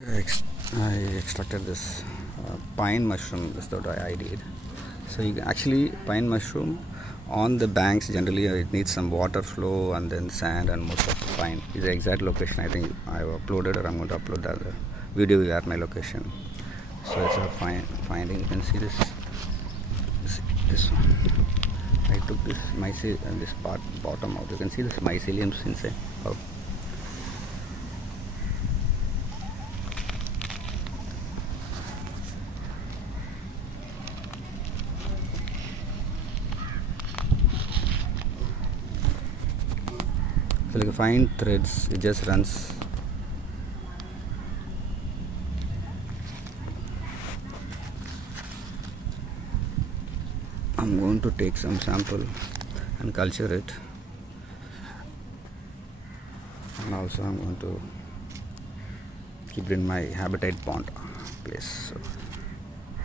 I extracted this pine mushroom. That's what I did. So you actually pine mushroom on the banks. Generally, it needs some water flow and then sand and most of the pine. Is the exact location. I think I've uploaded or I'm going to upload the video at my location. So it's a finding. You can see this one. I took this this part bottom out. You can see this mycelium inside. Oh. So like fine threads, it just runs. I'm going to take some sample and culture it, and also I'm going to keep it in my habitat pond place. So